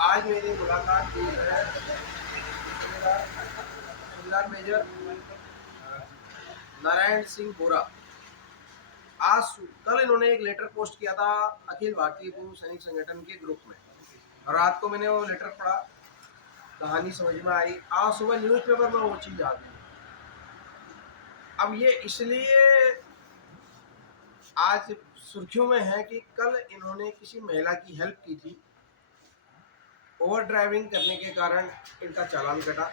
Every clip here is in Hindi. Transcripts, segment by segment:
आज मेरी मुलाकात हुई है सुबेदार मेजर नारायण सिंह बोरा। कल इन्होंने एक लेटर पोस्ट किया था अखिल भारतीय पूर्व सैनिक संगठन के ग्रुप में, और रात को मैंने वो लेटर पढ़ा, कहानी समझ में आई। आज सुबह न्यूज़पेपर में वो चीज़ आ गई। अब ये इसलिए आज सुर्खियों में है कि कल इन्होंने किसी महिला की हेल्प की थी, ओवर ड्राइविंग करने के कारण इनका चालान कटा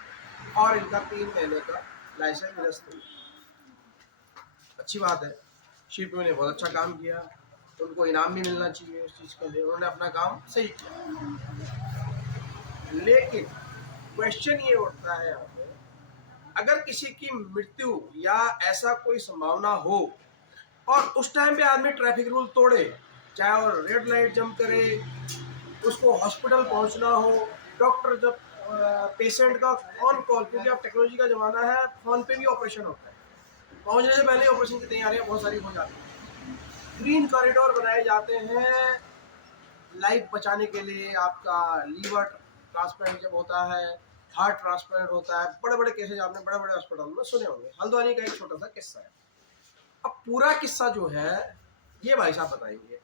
और इनका 3 महीने का लाइसेंस निरस्त हुआ। अच्छी बात है, शिल्पी ने बहुत अच्छा काम किया, तो उनको इनाम भी मिलना चाहिए उस चीज़ के लिए। उन्होंने अपना काम सही किया। लेकिन क्वेश्चन ये उठता है यहाँ पे, अगर किसी की मृत्यु या ऐसा कोई संभावना हो और उस टाइम पे आदमी ट्रैफिक रूल तोड़े, चाहे वो रेड लाइट जंप करे, उसको हॉस्पिटल पहुंचना हो, डॉक्टर जब पेशेंट का ऑन कॉल, क्योंकि अब टेक्नोलॉजी का ज़माना है, फ़ोन पे भी ऑपरेशन होता है, पहुंचने से पहले ऑपरेशन की तैयारियां बहुत सारी हो जाती हैं। ग्रीन कॉरिडोर बनाए जाते हैं लाइफ बचाने के लिए। आपका लीवर ट्रांसप्लांट जब होता है, हार्ट ट्रांसप्लांट होता है, बड़े बड़े केसेज आपने बड़े बड़े अस्पताल में सुने होंगे। हल्द्वानी का एक छोटा सा किस्सा है। अब पूरा किस्सा जो है ये भाई साहब बताएंगे।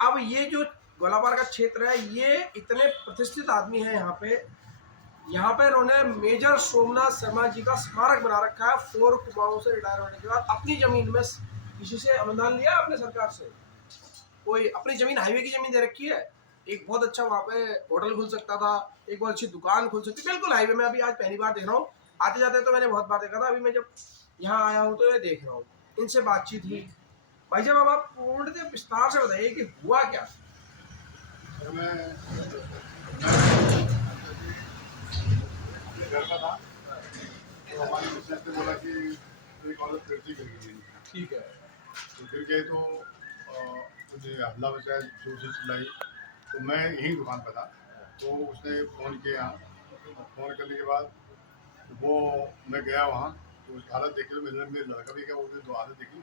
अब ये जो गोलाबार का क्षेत्र है, ये इतने प्रतिष्ठित आदमी है यहाँ पे इन्होंने मेजर सोमनाथ शर्मा जी का स्मारक बना रखा है। 4 कुमाऊं से रिटायर होने के बाद अपनी जमीन में किसी से अनुदान लिया अपने सरकार से, कोई अपनी जमीन, हाईवे की जमीन दे रखी है। एक बहुत अच्छा वहाँ पे होटल खुल सकता था, एक बहुत अच्छी दुकान खुल सकती, बिल्कुल हाईवे में। अभी आज पहली बार देख रहा हूँ, आते जाते तो मैंने बहुत बार देखा था, अभी मैं जब यहाँ आया हूँ तो ये देख रहा हूँ। इनसे बातचीत हुई। भाई साहब अब आप पूर्ण विस्तार से बताइए कि हुआ क्या। मैं अपने घर का था, तो हमारी मिसेज ने बोला कि एक औरत फिर से गिर गई। ठीक है। तो गिर गए तो मुझे हल्ला मचाया, जोर से चिल्लाई। तो मैं यहीं दुकान पर था, तो उसने फ़ोन किया। फ़ोन करने के बाद वो मैं गया वहाँ, तो उसकी हालत देखी, तो मेरे लड़का भी गया, उसने दो हालत देखी।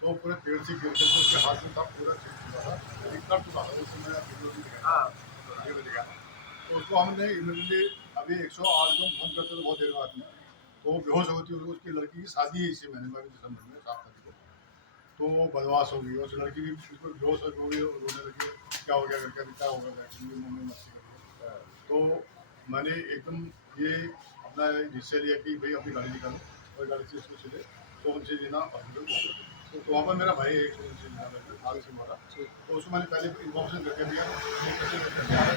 तो वो पूरे पेड़ से गिर के, तो उसके हाथ में था पूरा चिप चुका था, लेकिन कर चुका था, उसको मैं वीडियो भी दिखाया। तो उसको हमने इमीडिएटली अभी 108 को फोन करते तो बहुत देर बाद में, तो वो बेहोश हो गई थी। उसकी लड़की की शादी है इसी महीने में, अभी दिसंबर में 7 तारीख को। तो वो बदमाश हो गई, उस लड़की भी बिल्कुल बेहोश हो गई, रोने लगी, क्या हो गया करके, अभी क्या होगा जाके, मम्मी मस्ती कर रही है। तो मैंने एकदम ये अपना हिस्से लिया कि भाई अपनी गाड़ी निकालो और गाड़ी से इसको चले, तो उनसे जीना हॉस्पिटल पहुँचा। तो वहाँ पर मेरा भाई है, उनसे जीना आगे से बोला, तो उसको मैंने पहले इन्फॉर्मेशन करके दिया कि कैसे लड़का जा रहा है,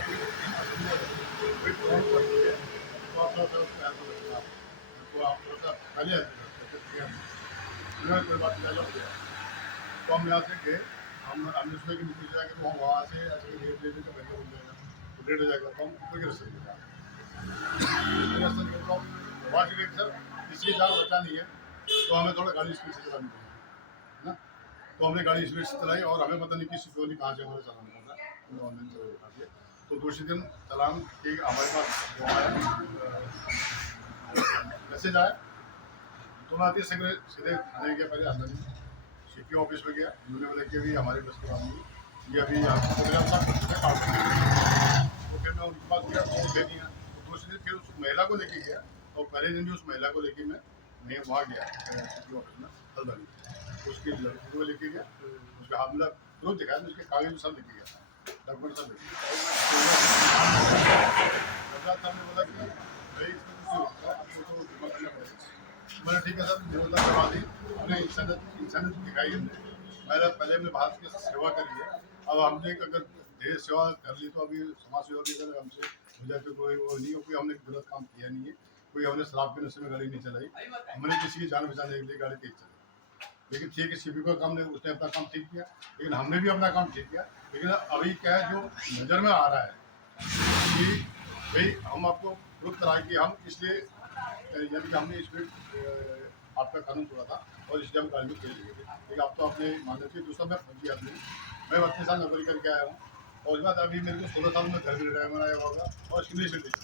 फिर फ़ोन कर दिए। तो आप थोड़ा सा तो आप थोड़ा सा पहले कोई बात नहीं, हो गया। तो हम यहाँ से गए, हमने सोचा कि नीचे जाएंगे तो हम वहाँ से ऐसे रेट लेने का महंगा बन जाएगा, तो लेट हो जाएगा, तो हम ऊपर के रास्ते में रास्ते तो वहाँ से गए सर, इसकी जान बचा नहीं है, तो हमें थोड़ा गाड़ी स्पीड से चलानी पड़ेगी ना। तो हमने गाड़ी स्पीड से चलाई और हमें पता नहीं कि सिक्योरिटी कहाँ से हमारे चलाना पड़ रहा है, हमने ऑनलाइन चला दिखा दिया। तो दूसरे दिन चलान के हमारे पास वो आया, मैसेज आया। तो मैं आते सीधे सीधे थाने गया, पहले अंदर सीपी ऑफिस में गया। उन्होंने बोला कि अभी हमारे बस की बात नहीं, ये अभी यहाँ प्रोग्राम सब कर चुके हैं, काट देंगे। तो फिर मैं उनके पास गया, तो दे दिया। तो दूसरे दिन फिर उस महिला को लेके गया, और पहले दिन भी उस महिला को लेके मैं वहाँ गया सीपी ऑफिस में हल्द्वानी। उसकी लड़की को लेके गया, उसके हाथ में प्रूफ दिखाया, उसके कागज सब लेके गया, डॉक्यूमेंट सब लेके गया। साहब ने बोला कि भाई इसमें कुछ होता है, आपको तो जमा करना पड़ेगा। मैंने ठीक है सर, जिम्मेदार करवा दी। हमने इंसानियत दिखाई हमने, पहले हमने भारत की सेवा करी है। अब हमने अगर देश सेवा कर ली, तो अभी समाज सेवा भी अगर हमसे हो जाए तो कोई वो नहीं है, कोई हमने गलत काम किया नहीं है, कोई हमने शराब के नशे में गाड़ी नहीं चलाई, हमने किसी की जान बचाने के लिए गाड़ी तेज चलाई। लेकिन ठीक है, सीपी का काम ने उसने अपना काम ठीक किया, लेकिन हमने भी अपना काम ठीक किया। लेकिन अभी क्या है, जो नज़र में आ रहा है कि भाई हम आपको प्रूफ कराए कि हम इसलिए, यानी कि हमने स्पीड आपका कानून तोड़ा था और इसलिए हम गाड़ी में तेज गए थे, लेकिन आप तो अपने मानते थे। दूसरा मैं फौजी आदमी हूँ, मैं 32 साल नौकरी करके आया हूँ, और उसके बाद अभी मेरे को 16 साल में घर भी रिटायरमेंट आया होगा, और सिविल सर्विस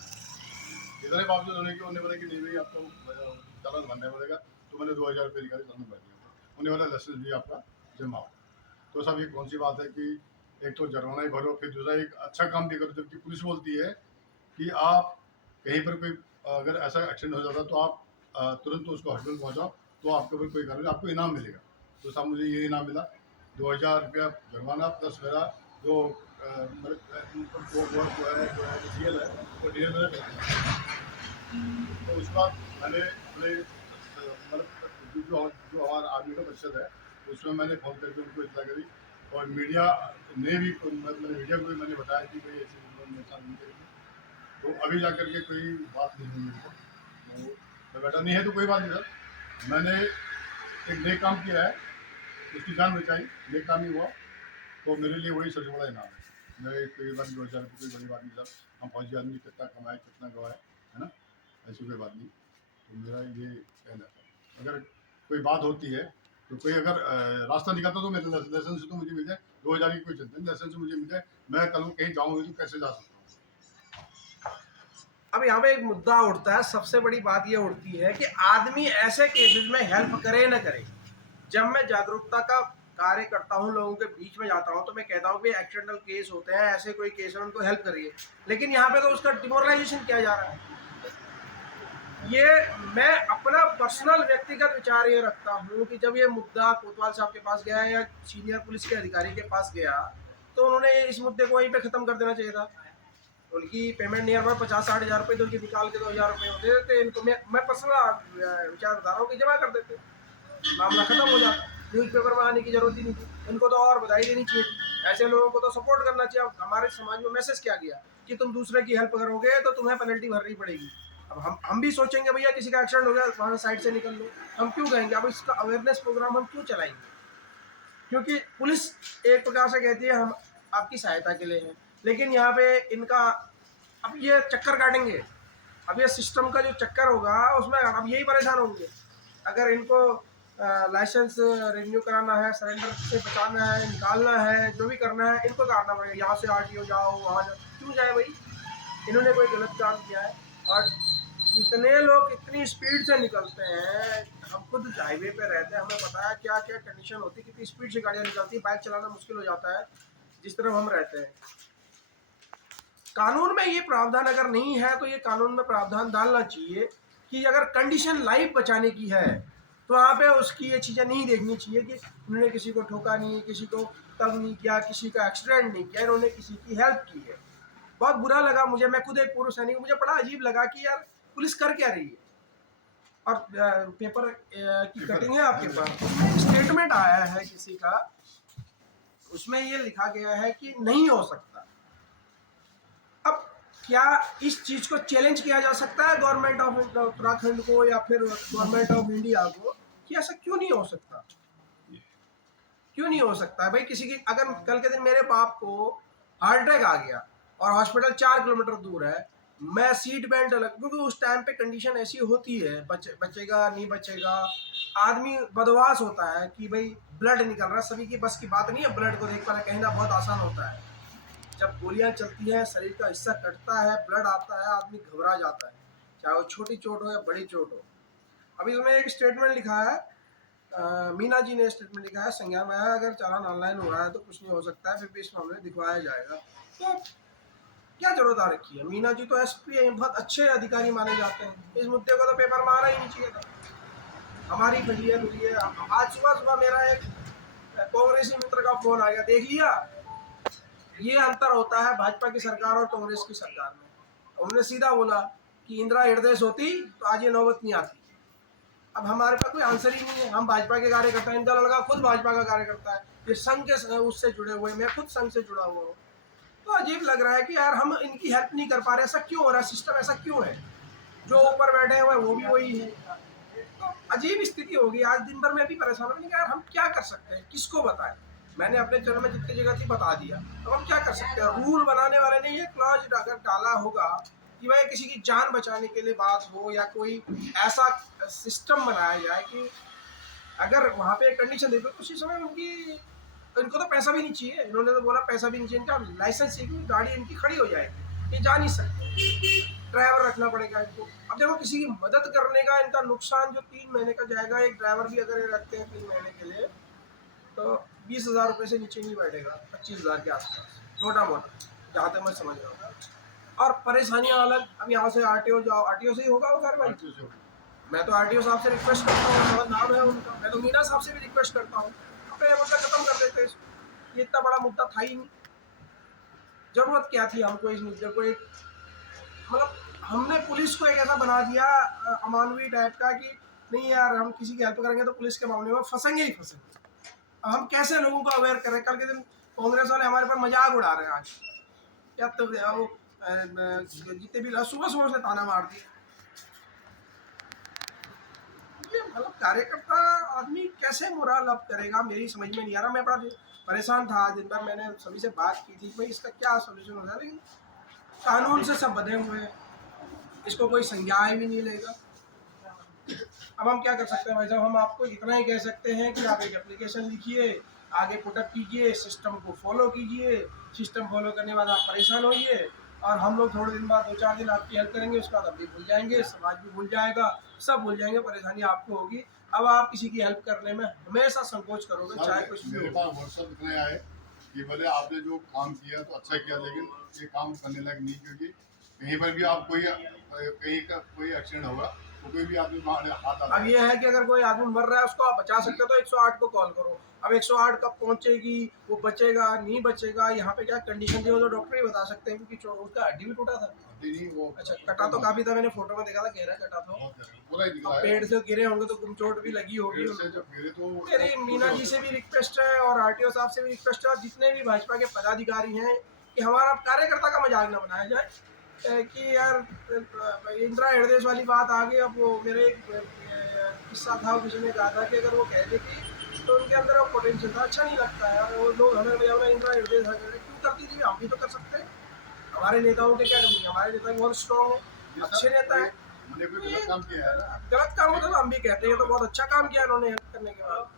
इतने बावजूद होने के उन्हें बोला कि नहीं भाई आपको चालान भरना पड़ेगा। तो मैंने 2000 रुपये निकाले, चालान भर दिया। उन्हें बोला लाइसेंस भी आपका जमा हो। तो सब ये कौन सी बात है कि एक तो जुर्माना ही भरो, फिर दूसरा एक अच्छा काम भी करो। जबकि पुलिस बोलती है कि आप कहीं पर कोई अगर ऐसा एक्सीडेंट हो जाता तो आप तुरंत उसको हॉस्पिटल पहुंचाओ, तो आपके ऊपर कोई कार्रवाई, आपको इनाम मिलेगा। तो साहब मुझे ये इनाम मिला, 2000 रुपया जुर्माना प्लस मेरा जो मतलब डीएल है, वो डीएल मेरा कट गया। तो उस बाद मैंने अपने मतलब जो हमारा आर्मी का परिषद है, उसमें मैंने फ़ोन करके उनको इत्तला करी, और मीडिया ने भी मतलब मीडिया को भी मैंने बताया कि भाई ऐसी मेरे साथ नहीं करेगी। तो अभी जा कर के कोई बात नहीं हुई उनको, तो मैं बेटा नहीं है तो कोई बात नहीं सर, मैंने एक नेक काम किया है, उसकी जान बचाई, नेक काम ही हुआ, तो मेरे लिए वही सबसे बड़ा इनाम है। मेरे कोई बात 2000 रुपये कोई बड़ी बात नहीं साहब, हम फौजी आदमी कितना कमाए कितना गवाए, है ना, ऐसी कोई बात नहीं। तो मेरा ये कहना था, अगर कोई बात होती है तो कोई अगर रास्ता दिखाता तो मेरे लाइसेंस तो मुझे मिल जाए, 2000 की कोई चिंता नहीं, लाइसेंस मुझे मिल जाए, मैं कल को कहीं जाऊँगी तो कैसे जा सकता हूँ। अब यहाँ पे एक मुद्दा उठता है, सबसे बड़ी बात ये उठती है कि आदमी ऐसे केसेस में हेल्प करे न करे। जब मैं जागरूकता का कार्य करता हूँ, लोगों के बीच में जाता हूँ, तो मैं कहता हूँ कि एक्सीडेंटल केस होते हैं, ऐसे कोई केस है उनको हेल्प करिए, लेकिन यहाँ पे तो उसका डिमोरलाइजेशन किया जा रहा है। ये मैं अपना पर्सनल व्यक्तिगत विचार ये रखता हूँ कि जब ये मुद्दा कोतवाल साहब के पास गया या सीनियर पुलिस के अधिकारी के पास गया, तो उन्होंने इस मुद्दे को वहीं पे खत्म कर देना चाहिए था। उनकी पेमेंट नियर बाय 50-60 हज़ार रुपये तो उनकी निकाल के 2,000 रुपये दे देते इनको। मैं पर्सनल विचार बता रहा हूँ कि जमा कर देते, मामला खत्म हो जाता, न्यूज़पेपर में आने की जरूरत ही नहीं थी। इनको तो और बधाई देनी चाहिए थी, ऐसे लोगों को तो सपोर्ट करना चाहिए। अब हमारे समाज में मैसेज क्या गया कि तुम दूसरे की हेल्प करोगे तो तुम्हें पेनल्टी भरनी पड़ेगी। अब हम भी सोचेंगे भैया किसी का एक्सीडेंट हो गया, वहाँ साइड से निकल लो, हम क्यों कहेंगे? अब इसका अवेयरनेस प्रोग्राम हम क्यों चलाएंगे? क्योंकि पुलिस एक प्रकार से कहती है हम आपकी सहायता के लिए हैं, लेकिन यहाँ पे इनका अब ये चक्कर काटेंगे। अब ये सिस्टम का जो चक्कर होगा उसमें अब यही परेशान होंगे। अगर इनको लाइसेंस रिन्यू कराना है, सरेंडर से बचाना है, निकालना है, जो भी करना है इनको काटना पड़ेगा। यहाँ से आरटीओ जाओ, वहाँ जाओ, क्यों जाए भाई? इन्होंने कोई गलत काम किया है? और इतने लोग इतनी स्पीड से निकलते हैं, हम खुद हाईवे पे रहते हैं, हमें पता है क्या क्या कंडीशन होती है, कितनी स्पीड से गाड़ियाँ निकलती है, बाइक चलाना मुश्किल हो जाता है जिस तरह हम रहते हैं। कानून में ये प्रावधान अगर नहीं है तो ये कानून में प्रावधान डालना चाहिए कि अगर कंडीशन लाइफ बचाने की है तो वहाँ पे उसकी ये चीज़ें नहीं देखनी चाहिए कि उन्होंने किसी को ठोका नहीं, किसी को तंग नहीं किया, किसी का एक्सीडेंट नहीं किया, इन्होंने किसी की हेल्प की है। बहुत बुरा लगा मुझे, मैं खुद एक पूर्व सैनिक, मुझे बड़ा अजीब लगा कि यार पुलिस कर क्या रही है। और पेपर की कटिंग है आपके पास, उसमें एक स्टेटमेंट आया है किसी का, उसमें ये लिखा गया है कि नहीं हो सकता। अब क्या इस चीज को चैलेंज किया जा सकता है गवर्नमेंट ऑफ उत्तराखंड को या फिर गवर्नमेंट ऑफ इंडिया को कि ऐसा क्यों नहीं हो सकता? क्यों नहीं हो सकता है भाई? किसी की अगर कल के दिन मेरे बाप को हार्ट अटैक आ गया और हॉस्पिटल 4 किलोमीटर दूर है, मैं सीट बेल्ट अलग, क्योंकि उस टाइम पे कंडीशन ऐसी होती है, बचेगा नहीं बचेगा, आदमी बदवास होता है कि भाई ब्लड निकल रहा है, सभी की बस की बात नहीं है ब्लड को देख पाना, कहना बहुत आसान होता है। जब गोलियां चलती है, शरीर का हिस्सा कटता है, ब्लड आता है, आदमी घबरा जाता है, चाहे वो छोटी चोट हो या बड़ी चोट हो। अभी इसमें एक स्टेटमेंट लिखा है, मीना जी ने स्टेटमेंट लिखा है, संज्ञान में है, अगर चालान ऑनलाइन हुआ है तो कुछ नहीं हो सकता है, फिर भी इस मामले में दिखवाया जाएगा। तो क्या जरूरत आ रखी है? मीना जी तो एसपी बहुत अच्छे अधिकारी माने जाते हैं, इस मुद्दे को तो पेपर में आना ही नहीं चाहिए था। हमारी फजीयत हुई है। आज सुबह सुबह मेरा एक कांग्रेसी मित्र का फोन आ गया, देख लिया ये अंतर होता है भाजपा की सरकार और कांग्रेस की सरकार में। उन्होंने सीधा बोला कि इंदिरा हृदय होती तो आज ये नौबत नहीं आती। अब हमारे पास कोई आंसर ही नहीं है, हम भाजपा के कार्यकर्ता हैं, इनका लड़का खुद भाजपा का कार्यकर्ता है, ये संघ के उससे जुड़े हुए, मैं खुद संघ से जुड़ा हुआ हूँ। तो अजीब लग रहा है कि यार हम इनकी हेल्प नहीं कर पा रहे, ऐसा क्यों हो रहा है? सिस्टम ऐसा क्यों है? जो ऊपर बैठे हुए वो भी वही है। तो अजीब स्थिति होगी। आज दिन भर मैं भी परेशान हूँ, यार हम क्या कर सकते हैं, किसको बताएं? मैंने अपने चरण में जितनी जगह थी बता दिया, अब हम क्या कर सकते हैं? रूल बनाने वाले ने ये क्लॉज अगर डाला होगा कि भाई किसी की जान बचाने के लिए बात हो, या कोई ऐसा सिस्टम बनाया जाए कि अगर वहाँ पे कंडीशन देखो तो उसी समय उनकी, इनको तो पैसा भी नहीं चाहिए, इन्होंने तो बोला पैसा भी नहीं चाहिए, इनका लाइसेंस चाहिए, गाड़ी इनकी खड़ी हो जाएगी, ये जा नहीं सकते, ड्राइवर रखना पड़ेगा इनको। अब देखो किसी की मदद करने का इनका नुकसान जो 3 महीने का जाएगा, एक ड्राइवर भी अगर ये रखते हैं 3 महीने के लिए, तो 20,000 रुपये से नीचे नहीं बैठेगा, 25,000 के आसपास छोटा मोटा, जहाँ तक मैं समझ रहा हूँ। और परेशानियाँ अलग, अब यहाँ से आरटीओ जाओ, आरटीओ से ही होगा वो घर भाई। आरटीओ से मैं तो आरटीओ साहब से रिक्वेस्ट करता हूँ, बहुत नाम है उनका, मैं तो मीना साहब से भी रिक्वेस्ट करता हूँ, अपने ये मुद्दा खत्म कर देते इसको, ये इतना बड़ा मुद्दा था ही नहीं, जरूरत क्या थी हमको इस मुद्दे को एक, मतलब हमने पुलिस को एक ऐसा बना दिया अमानवीय टाइप का कि नहीं यार हम किसी की हेल्प करेंगे तो पुलिस के मामले में फंसेंगे ही फंसेंगे। अब हम कैसे लोगों को अवेयर करें? कल के दिन कांग्रेस वाले हमारे पर मजाक उड़ा रहे हैं आज, क्या तो वो जितने भी सुबह सुबह से ताना मार दिए, ये मतलब कार्यकर्ता आदमी कैसे मोरल अप करेगा, मेरी समझ में नहीं आ रहा। मैं बड़ा परेशान था आज दिन भर, मैंने सभी से बात की थी भाई इसका क्या सोल्यूशन होता है, लेकिन कानून से सब बंधे हुए हैं, इसको कोई संज्ञान भी नहीं लेगा। अब हम क्या कर सकते हैं भाई साहब, हम आपको इतना ही कह सकते हैं कि आप एक एप्लीकेशन लिखिए, आगे पुटअप कीजिए, सिस्टम को फॉलो कीजिए, सिस्टम फॉलो करने के बाद आप परेशान होइए और हम लोग थोड़े दिन बाद 2-4 दिन आपकी हेल्प करेंगे, उसके बाद आप भी भूल जाएंगे, समाज भी भूल जाएगा, सब भूल जाएंगे, परेशानी आपको होगी। अब आप किसी की हेल्प करने में हमेशा संकोच करोगे, चाहे कुछ भी मेरे हो। पास व्हाट्सएप इतना आया है कि भले आपने जो काम किया तो अच्छा किया, लेकिन ये काम करने लायक नहीं, क्योंकि कहीं पर भी आप कहीं का कोई एक्सीडेंट होगा तो कोई भी आदमी हाथ आता अब ये है कि अगर कोई आदमी मर रहा है उसको आप बचा सकते हो तो 108 को कॉल करो। अब 108 कब पहुंचेगी, वो बचेगा नहीं बचेगा, यहाँ पे क्या कंडीशन थी वो तो डॉक्टर ही बता सकते हैं, क्योंकि उसका हड्डी भी टूटा था। नहीं, वो अच्छा, कटा तो काफी था, मैंने फोटो में देखा था, गहरा कटा था। पूरा ही दिख रहा अब है। पेड़ से गिरे होंगे तो चोट भी लगी होगी। पेड़ से जब गिरे तो मेरी मीना जी से भी रिक्वेस्ट है और आरटीओ साहब से भी रिक्वेस्ट है और जितने भी भाजपा के पदाधिकारी हैं कि हमारा कार्यकर्ता का मजाक न बनाया जाए, कि यार इंदिरा हृदय वाली बात आ गई। अब वो मेरे एक किस्सा था, किसी ने कहा था कि अगर वो कह देती तो उनके अंदर वो पोटेंशियल था, अच्छा नहीं लगता है यार, वो लोग हमें भैया इंदिरा हृदय क्यों करती थी, हम भी तो कर सकते हैं। हमारे नेताओं के क्या कमी है, हमारे नेता बहुत स्ट्रॉन्ग है, अच्छे नेता है। मैंने कोई गलत काम किया है ना? गलत काम होता तो हम भी कहते हैं, तो बहुत अच्छा काम किया इन्होंने हेल्प करने के बाद।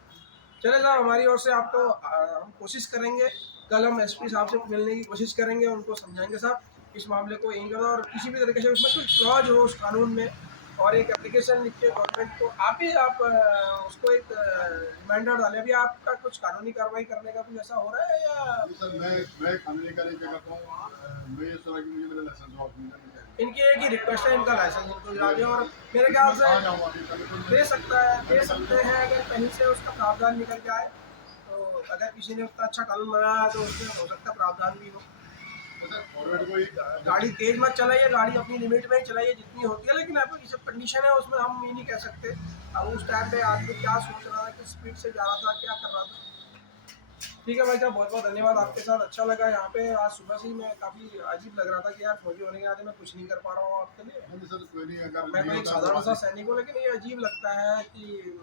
चले साहब, हमारी ओर से आपको हम कोशिश करेंगे, कल हम एसपी साहब से मिलने की कोशिश करेंगे, उनको समझाएंगे साहब इस मामले को यहीं करो और किसी भी तरीके से उसमें कुछ क्लॉज हो उस कानून में, और एक एप्लीकेशन लिख के गवर्नमेंट को आप उसको एक रिमाइंडर डालें। अभी आपका कुछ कानूनी कार्रवाई करने का कुछ ऐसा हो रहा है या? सर मैं कानूनी कार्य क्या करता हूँ, मैं ये सोचा कि मुझे मेरा लाइसेंस वापस मिलना चाहिए। इनकी एक ही रिक्वेस्ट है, इनका लाइसेंस इनको दिला दें और मेरे ख्याल से दे सकते हैं अगर कहीं से उसका प्रावधान निकल जाए, तो अगर किसी ने उतना अच्छा कानून बनाया तो उसमें हो सकता है प्रावधान भी हो। गाड़ी तेज मत चलाइए, गाड़ी अपनी लिमिट में ही चलाइए जितनी होती है, लेकिन आपको सब कंडीशन है उसमें हम ये नहीं कह सकते अब उस टाइम पे आदमी क्या सोच रहा था, किस स्पीड से जा रहा था, क्या कर रहा था। ठीक है भाई साहब, बहुत बहुत धन्यवाद, आपके साथ अच्छा लगा यहाँ पे। आज सुबह से ही मैं काफ़ी अजीब लग रहा था कि यार फौजी होने के नाते मैं कुछ नहीं कर पा रहा हूँ आपके लिए। सर कोई नहीं, अगर मैं तो एक साधारण सा सैनिक हूँ, लेकिन ये अजीब लगता है कि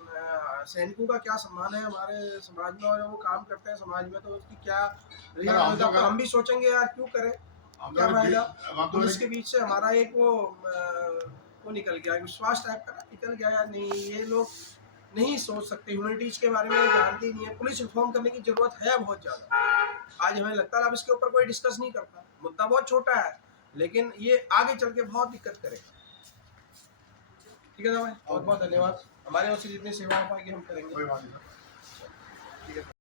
सैनिकों का क्या सम्मान है हमारे समाज में, और वो काम करते हैं समाज में तो उसकी क्या रियल, हम भी सोचेंगे यार क्यों करें, क्या फायदा। पुलिस के बीच से हमारा एक वो निकल गया, विश्वास टाइप का निकल गया यार, नहीं ये लोग नहीं सोच सकते, ह्यूमैनिटीज के बारे में जानते ही नहीं है। पुलिस रिफॉर्म करने की जरूरत है बहुत ज़्यादा, आज हमें लगता है अब इसके ऊपर कोई डिस्कस नहीं करता, मुद्दा बहुत छोटा है लेकिन ये आगे चल के बहुत दिक्कत करेगा। ठीक है ना भाई, बहुत बहुत धन्यवाद, हमारे ओर से जितनी सेवा हो पाएगी हम करेंगे। कोई बात नहीं। ठीक है।